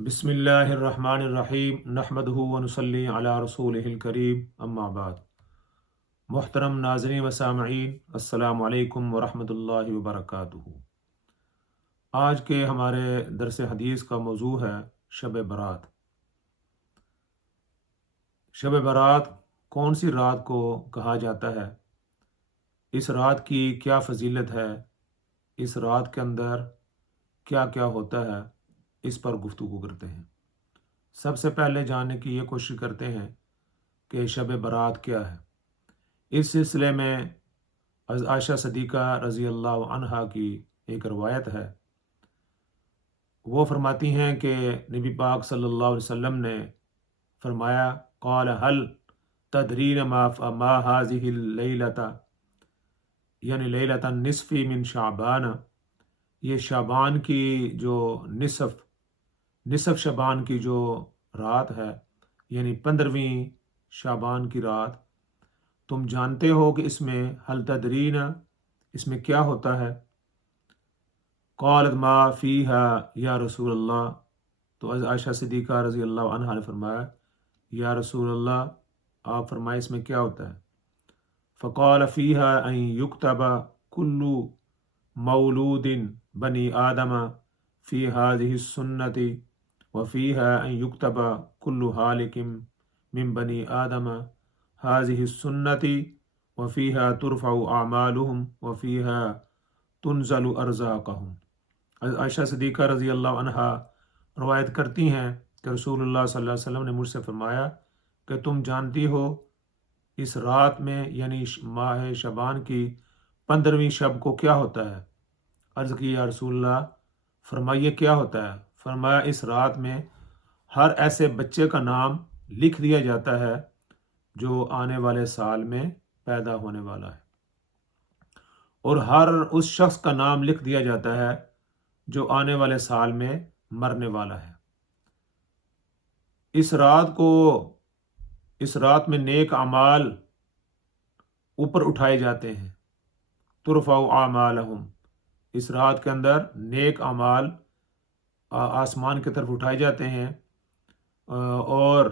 بسم اللہ الرحمن الرحیم نحمدہ ونصلی علی رسولہ الکریم اما بعد۔ محترم ناظرین و سامعین، السلام علیکم ورحمۃ اللہ وبرکاتہ۔ آج کے ہمارے درس حدیث کا موضوع ہے شب برات۔ شب برات کون سی رات کو کہا جاتا ہے؟ اس رات کی کیا فضیلت ہے؟ اس رات کے اندر کیا کیا ہوتا ہے؟ اس پر گفتگو کرتے ہیں۔ سب سے پہلے جاننے کی یہ کوشش کرتے ہیں کہ شب برات کیا ہے۔ اس سلسلے میں عائشہ صدیقہ رضی اللہ عنہا کی ایک روایت ہے۔ وہ فرماتی ہیں کہ نبی پاک صلی اللہ علیہ وسلم نے فرمایا، قال هل تدرین ما هذه اللیلۃ، یعنی لیلۃ النصف من شعبان، یہ شعبان کی جو نصف شعبان کی جو رات ہے، یعنی 15ویں شعبان کی رات، تم جانتے ہو کہ اس میں حل تدرین، اس میں کیا ہوتا ہے؟ قالت ما فیہا یا رسول اللہ، تو عائشہ صدیقہ رضی اللہ عنہا نے فرمایا، یا رسول اللہ آپ فرمائے اس میں کیا ہوتا ہے؟ فقال فیہا ان یکتب کل مولود بنی آدم فی هذه السنة وفیها ان یکتب کل ہالک من بنی آدم هذه السنة وفیها ترفع اعمالهم وفیها تنزل ارزاقهم۔ عائشہ صدیقہ رضی اللہ عنہا روایت کرتی ہیں کہ رسول اللہ صلی اللہ علیہ وسلم نے مجھ سے فرمایا کہ تم جانتی ہو اس رات میں، یعنی ماہ شعبان کی 15ویں شب کو کیا ہوتا ہے؟ عرض کی یا رسول اللہ فرمائیے کیا ہوتا ہے؟ فرمایا اس رات میں ہر ایسے بچے کا نام لکھ دیا جاتا ہے جو آنے والے سال میں پیدا ہونے والا ہے، اور ہر اس شخص کا نام لکھ دیا جاتا ہے جو آنے والے سال میں مرنے والا ہے۔ اس رات میں نیک اعمال اوپر اٹھائے جاتے ہیں، ترفع اعمالہم، اس رات کے اندر نیک اعمال آسمان کی طرف اٹھائے جاتے ہیں، اور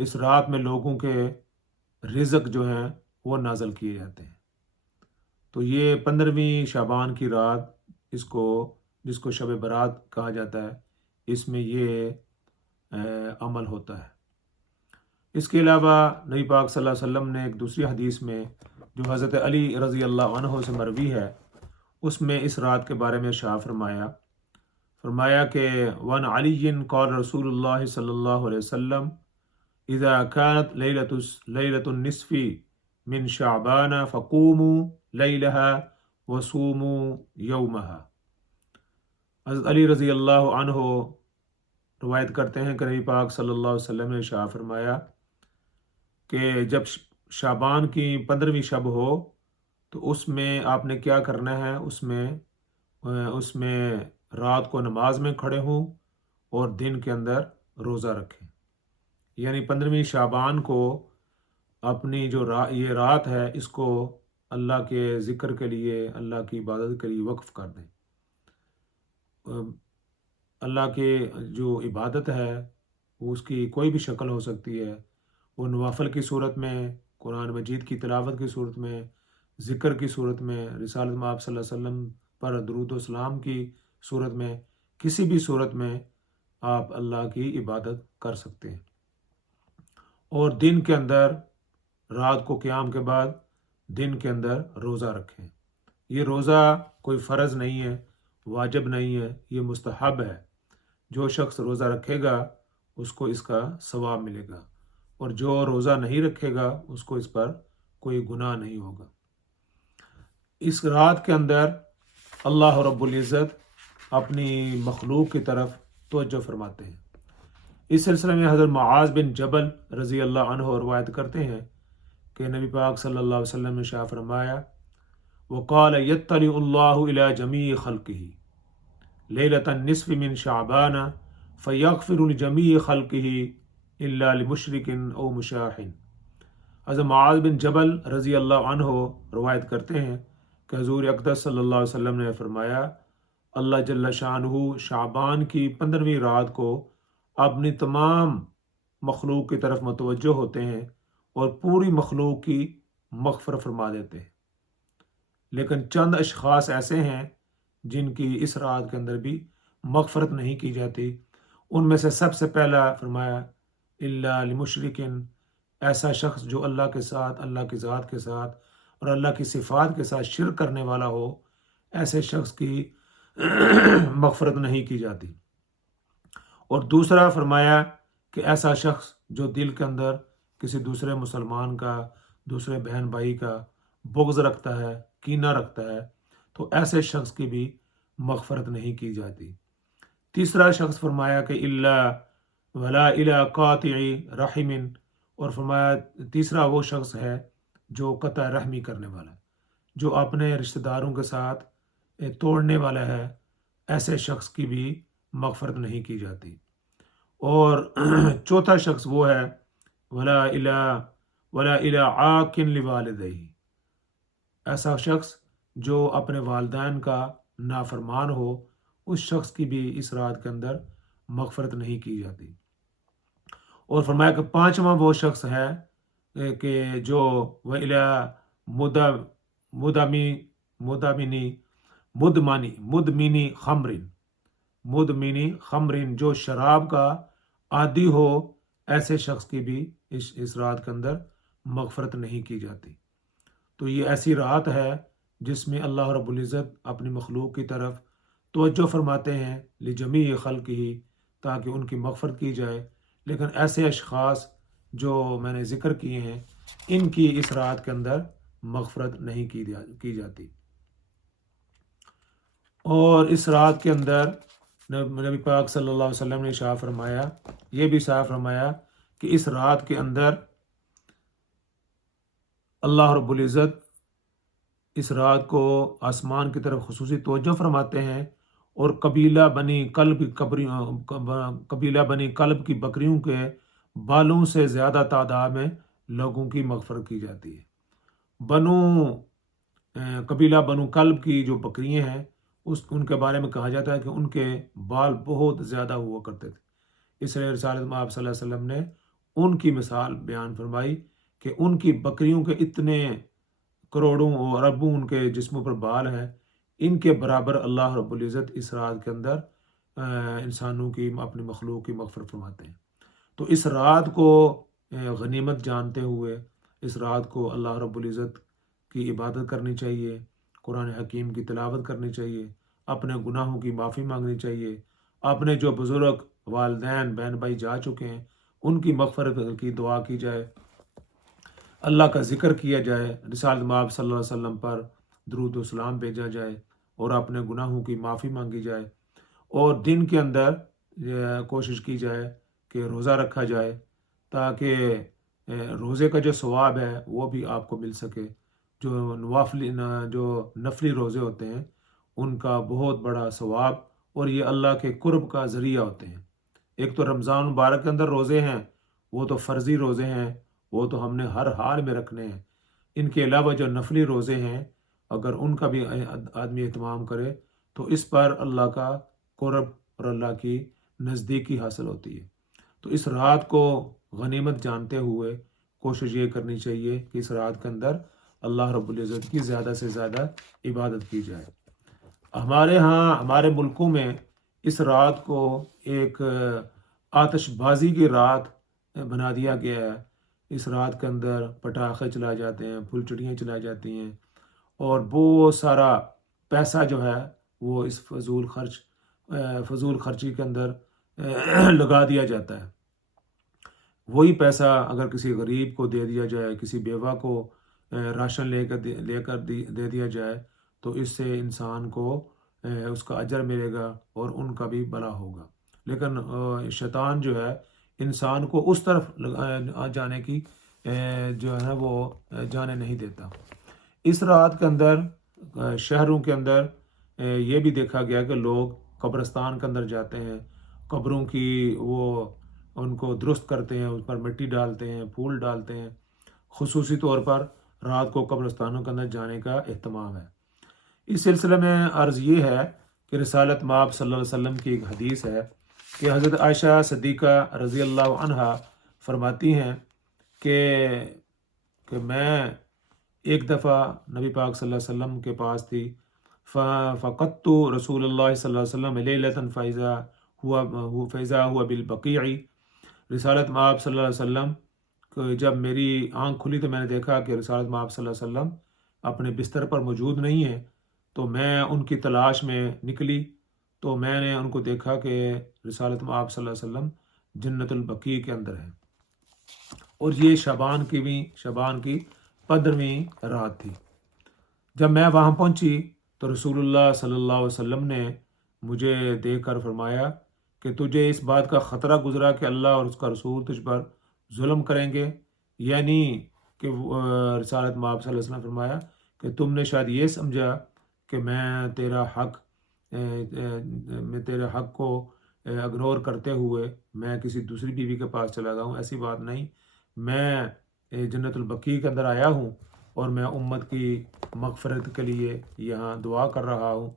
اس رات میں لوگوں کے رزق جو ہیں وہ نازل کیے جاتے ہیں۔ تو یہ 15ویں شعبان کی رات، جس کو شب برات کہا جاتا ہے، اس میں یہ عمل ہوتا ہے۔ اس کے علاوہ نبی پاک صلی اللہ علیہ وسلم نے ایک دوسری حدیث میں جو حضرت علی رضی اللہ عنہ سے مروی ہے، اس میں اس رات کے بارے میں ارشاد فرمایا کہ وَعَنْ عَلِيٍّ قَالَ رسول اللہ صلی اللہ علیہ وسلم اذا كانت لیلۃ النصف من شعبان فقوموا لیلها وصوموا یومها۔ حضرت علی رضی اللہ عنہ روایت کرتے ہیں کہ نبی پاک صلی اللہ علیہ وسلم نے ارشاد فرمایا کہ جب شعبان کی 15ویں شب ہو تو اس میں آپ نے کیا کرنا ہے، اس میں رات کو نماز میں کھڑے ہوں اور دن کے اندر روزہ رکھیں، یعنی 15ویں شعبان کو اپنی جو یہ رات ہے اس کو اللہ کے ذکر کے لیے، اللہ کی عبادت کے لیے وقف کر دیں۔ اللہ کے جو عبادت ہے وہ اس کی کوئی بھی شکل ہو سکتی ہے، وہ نوافل کی صورت میں، قرآن مجید کی تلاوت کی صورت میں، ذکر کی صورت میں، رسالت میں آپ صلی اللہ علیہ وسلم پر درود و سلام کی صورت میں، کسی بھی صورت میں آپ اللہ کی عبادت کر سکتے ہیں۔ اور دن کے اندر، رات کو قیام کے بعد دن کے اندر روزہ رکھیں۔ یہ روزہ کوئی فرض نہیں ہے، واجب نہیں ہے، یہ مستحب ہے۔ جو شخص روزہ رکھے گا اس کو اس کا ثواب ملے گا، اور جو روزہ نہیں رکھے گا اس کو اس پر کوئی گناہ نہیں ہوگا۔ اس رات کے اندر اللہ رب العزت اپنی مخلوق کی طرف توجہ فرماتے ہیں۔ اس سلسلے میں حضرت معاذ بن جبل رضی اللہ عنہ روایت کرتے ہیں کہ نبی پاک صلی اللہ علیہ وسلم نے ارشاد فرمایا، وقال یطلع اللہ الی جمیع خلقہ لیلۃ النصف من شعبان فیغفر لجمیع خلقہ الا لمشرک او مشاح۔ حضرت معاذ بن جبل رضی اللہ عنہ روایت کرتے ہیں کہ حضور اقدس صلی اللہ علیہ وسلم نے فرمایا، اللہ جل شانہ شعبان کی 15ویں رات کو اپنی تمام مخلوق کی طرف متوجہ ہوتے ہیں اور پوری مخلوق کی مغفرت فرما دیتے ہیں۔ لیکن چند اشخاص ایسے ہیں جن کی اس رات کے اندر بھی مغفرت نہیں کی جاتی۔ ان میں سے سب سے پہلا فرمایا الا لمشرکن، ایسا شخص جو اللہ کے ساتھ، اللہ کی ذات کے ساتھ اور اللہ کی صفات کے ساتھ شرک کرنے والا ہو، ایسے شخص کی مغفرت نہیں کی جاتی۔ اور دوسرا فرمایا کہ ایسا شخص جو دل کے اندر کسی دوسرے مسلمان کا، دوسرے بہن بھائی کا بغض رکھتا ہے، کینہ رکھتا ہے، تو ایسے شخص کی بھی مغفرت نہیں کی جاتی۔ تیسرا شخص فرمایا کہ اللہ ولا الی قاطع رحم، اور فرمایا تیسرا وہ شخص ہے جو قطع رحمی کرنے والا ہے، جو اپنے رشتہ داروں کے ساتھ توڑنے والا ہے، ایسے شخص کی بھی مغفرت نہیں کی جاتی۔ اور چوتھا شخص وہ ہے ولا الی عاق لوالدیہ، ایسا شخص جو اپنے والدین کا نافرمان ہو، اس شخص کی بھی اس رات کے اندر مغفرت نہیں کی جاتی۔ اور فرمایا کہ پانچواں وہ شخص ہے کہ جو وَإِلَى مدمنی خمرن، جو شراب کا عادی ہو، ایسے شخص کی بھی اس رات کے اندر مغفرت نہیں کی جاتی۔ تو یہ ایسی رات ہے جس میں اللہ رب العزت اپنی مخلوق کی طرف توجہ فرماتے ہیں لجمیع خلقہ، تاکہ ان کی مغفرت کی جائے۔ لیکن ایسے اشخاص جو میں نے ذکر کیے ہیں، ان کی اس رات کے اندر مغفرت نہیں کی جاتی۔ اور اس رات کے اندر نبی پاک صلی اللہ علیہ وسلم نے یہ بھی ارشاد فرمایا کہ اس رات کے اندر اللہ رب العزت اس رات کو آسمان کی طرف خصوصی توجہ فرماتے ہیں، اور قبیلہ بنی کلب کی بکریوں کے بالوں سے زیادہ تعداد میں لوگوں کی مغفرت کی جاتی ہے۔ قبیلہ بنو کلب کی جو بکریاں ہیں، ان کے بارے میں کہا جاتا ہے کہ ان کے بال بہت زیادہ ہوا کرتے تھے، اس لیے رسالت میں آپ صلی اللہ علیہ وسلم نے ان کی مثال بیان فرمائی کہ ان کی بکریوں کے اتنے کروڑوں اور اربوں ان کے جسموں پر بال ہیں، ان کے برابر اللہ رب العزت اس رات کے اندر انسانوں کی، اپنی مخلوق کی مغفرت فرماتے ہیں۔ تو اس رات کو غنیمت جانتے ہوئے اس رات کو اللہ رب العزت کی عبادت کرنی چاہیے، قرآن حکیم کی تلاوت کرنی چاہیے، اپنے گناہوں کی معافی مانگنی چاہیے، اپنے جو بزرگ والدین بہن بھائی جا چکے ہیں ان کی مغفرت کی دعا کی جائے، اللہ کا ذکر کیا جائے، رسالت مآب صلی اللہ علیہ وسلم پر درود و سلام بھیجا جائے، اور اپنے گناہوں کی معافی مانگی جائے، اور دن کے اندر کوشش کی جائے کہ روزہ رکھا جائے، تاکہ روزے کا جو ثواب ہے وہ بھی آپ کو مل سکے۔ جو نفلی روزے ہوتے ہیں ان کا بہت بڑا ثواب، اور یہ اللہ کے قرب کا ذریعہ ہوتے ہیں۔ ایک تو رمضان مبارک کے اندر روزے ہیں، وہ تو فرضی روزے ہیں، وہ تو ہم نے ہر حال میں رکھنے ہیں۔ ان کے علاوہ جو نفلی روزے ہیں، اگر ان کا بھی آدمی اہتمام کرے تو اس پر اللہ کا قرب اور اللہ کی نزدیکی حاصل ہوتی ہے۔ تو اس رات کو غنیمت جانتے ہوئے کوشش یہ کرنی چاہیے کہ اس رات کے اندر اللہ رب العزت کی زیادہ سے زیادہ عبادت کی جائے۔ ہمارے ملکوں میں اس رات کو ایک آتش بازی کی رات بنا دیا گیا ہے۔ اس رات کے اندر پٹاخے چلائے جاتے ہیں، پھلچڑیاں چلائی جاتی ہیں، اور بہت سارا پیسہ جو ہے وہ اس فضول خرچی کے اندر لگا دیا جاتا ہے۔ وہی پیسہ اگر کسی غریب کو دے دیا جائے، کسی بیوہ کو راشن لے کر دے دیا جائے، تو اس سے انسان کو اس کا اجر ملے گا اور ان کا بھی بھلا ہوگا۔ لیکن شیطان جو ہے انسان کو اس طرف جانے کی جو ہے وہ جانے نہیں دیتا۔ اس رات کے اندر شہروں کے اندر یہ بھی دیکھا گیا کہ لوگ قبرستان کے اندر جاتے ہیں، قبروں کی وہ ان کو درست کرتے ہیں، اس پر مٹی ڈالتے ہیں، پھول ڈالتے ہیں۔ خصوصی طور پر رات کو قبرستانوں کے اندر جانے کا اہتمام ہے۔ اس سلسلے میں عرض یہ ہے کہ رسالت مآب صلی اللہ علیہ وسلم کی ایک حدیث ہے کہ حضرت عائشہ صدیقہ رضی اللہ عنہا فرماتی ہیں کہ میں ایک دفعہ نبی پاک صلی اللہ علیہ وسلم کے پاس تھی، فقدت رسول اللہ صلی اللہ علیہ وسلم لیلۃ فیضا ہوا بالبقیع۔ رسالت مآب صلی اللہ علیہ وسلم کو جب میری آنکھ کھلی تو میں نے دیکھا کہ رسالت مآب صلی اللہ علیہ وسلم اپنے بستر پر موجود نہیں ہیں، تو میں ان کی تلاش میں نکلی، تو میں نے ان کو دیکھا کہ رسالت مآب صلی اللہ علیہ وسلم جنت البقیع کے اندر ہیں، اور یہ شعبان کی 15ویں رات تھی۔ جب میں وہاں پہنچی تو رسول اللہ صلی اللہ علیہ وسلم نے مجھے دیکھ کر فرمایا کہ تجھے اس بات کا خطرہ گزرا کہ اللہ اور اس کا رسول تجھ پر ظلم کریں گے، یعنی کہ رسالت مآب صلی اللہ علیہ وسلم نے فرمایا کہ تم نے شاید یہ سمجھا کہ میں تیرا حق کو اگنور کرتے ہوئے میں کسی دوسری بیوی کے پاس چلا گیا ہوں۔ ایسی بات نہیں، میں جنت البقیع کے اندر آیا ہوں اور میں امت کی مغفرت کے لیے یہاں دعا کر رہا ہوں۔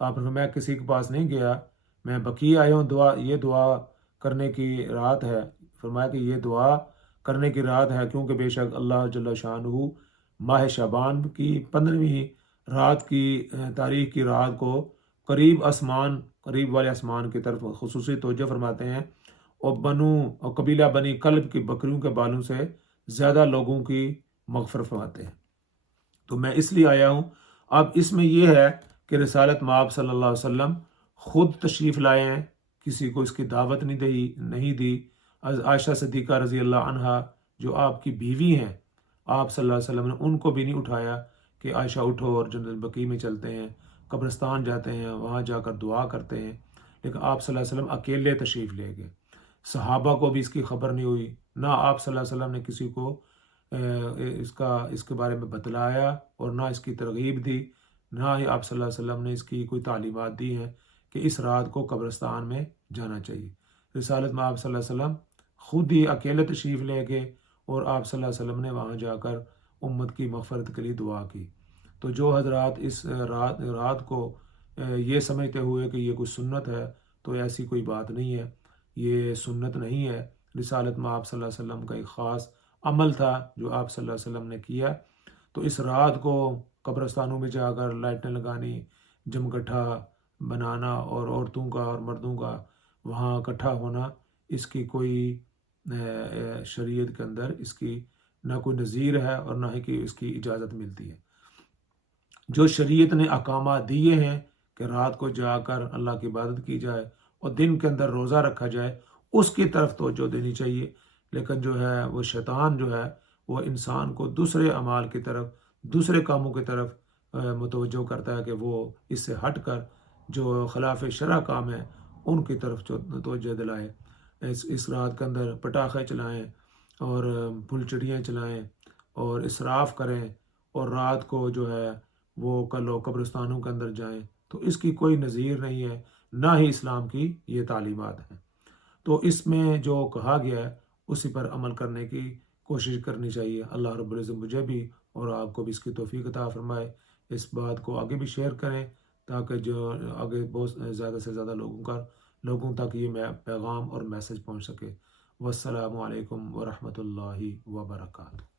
آپ نے، میں کسی کے پاس نہیں گیا، میں بقیع آیا ہوں، یہ دعا کرنے کی رات ہے۔ فرمایا کہ یہ دعا کرنے کی رات ہے کیونکہ بے شک اللہ جل شانہ ماہ شعبان کی 15ویں رات کی تاریخ کی رات کو قریب والے آسمان کی طرف خصوصی توجہ فرماتے ہیں، اور قبیلہ بنی کلب کی بکریوں کے بالوں سے زیادہ لوگوں کی مغفرت فرماتے ہیں۔ تو میں اس لیے آیا ہوں۔ اب اس میں یہ ہے کہ رسالت مآب صلی اللہ علیہ وسلم خود تشریف لائے ہیں، کسی کو اس کی دعوت نہیں دی۔ عائشہ صدیقہ رضی اللہ عنہا جو آپ کی بیوی ہیں، آپ صلی اللہ علیہ وسلم نے ان کو بھی نہیں اٹھایا کہ عائشہ اٹھو اور جنت البقیع میں چلتے ہیں، قبرستان جاتے ہیں، وہاں جا کر دعا کرتے ہیں، لیکن آپ صلی اللہ علیہ وسلم اکیلے تشریف لے گئے۔ صحابہ کو بھی اس کی خبر نہیں ہوئی، نہ آپ صلی اللہ علیہ وسلم نے کسی کو اس کے بارے میں بتلایا اور نہ اس کی ترغیب دی، نہ ہی آپ صلی اللہ علیہ وسلم نے اس کی کوئی تعلیمات دی ہیں کہ اس رات کو قبرستان میں جانا چاہیے۔ رسالت میں آپ صلی اللہ علیہ وسلم خود ہی اکیلے تشریف لے گئے اور آپ صلی اللہ علیہ وسلم نے وہاں جا کر امت کی مغفرت کے لیے دعا کی۔ تو جو حضرات اس رات کو یہ سمجھتے ہوئے کہ یہ کوئی سنت ہے، تو ایسی کوئی بات نہیں ہے، یہ سنت نہیں ہے۔ رسالت میں آپ صلی اللہ علیہ وسلم کا ایک خاص عمل تھا جو آپ صلی اللہ علیہ وسلم نے کیا۔ تو اس رات کو قبرستانوں میں جا کر لائٹیں لگانی، جمگٹھا بنانا اور عورتوں کا اور مردوں کا وہاں اکٹھا ہونا، اس کی کوئی شریعت کے اندر اس کی نہ کوئی نظیر ہے اور نہ ہی کہ اس کی اجازت ملتی ہے۔ جو شریعت نے احکامات دیے ہیں کہ رات کو جا کر اللہ کی عبادت کی جائے اور دن کے اندر روزہ رکھا جائے، اس کی طرف توجہ دینی چاہیے۔ لیکن جو ہے وہ شیطان جو ہے وہ انسان کو دوسرے اعمال کی طرف، دوسرے کاموں کی طرف متوجہ کرتا ہے کہ وہ اس سے ہٹ کر جو خلاف شرع کام ہے ان کی طرف توجہ دلائے۔ اس رات کے اندر پٹاخے چلائیں اور پھل چڑیاں چلائیں اور اسراف کریں اور رات کو جو ہے وہ قبرستانوں کے اندر جائیں، تو اس کی کوئی نظیر نہیں ہے، نہ ہی اسلام کی یہ تعلیمات ہیں۔ تو اس میں جو کہا گیا ہے اسی پر عمل کرنے کی کوشش کرنی چاہیے۔ اللہ رب العزت مجھے بھی اور آپ کو بھی اس کی توفیق عطا فرمائے۔ اس بات کو آگے بھی شیئر کریں تاکہ جو آگے بہت زیادہ سے زیادہ لوگوں تک یہ پیغام اور میسج پہنچ سکے۔ والسلام علیکم ورحمۃ اللہ وبرکاتہ۔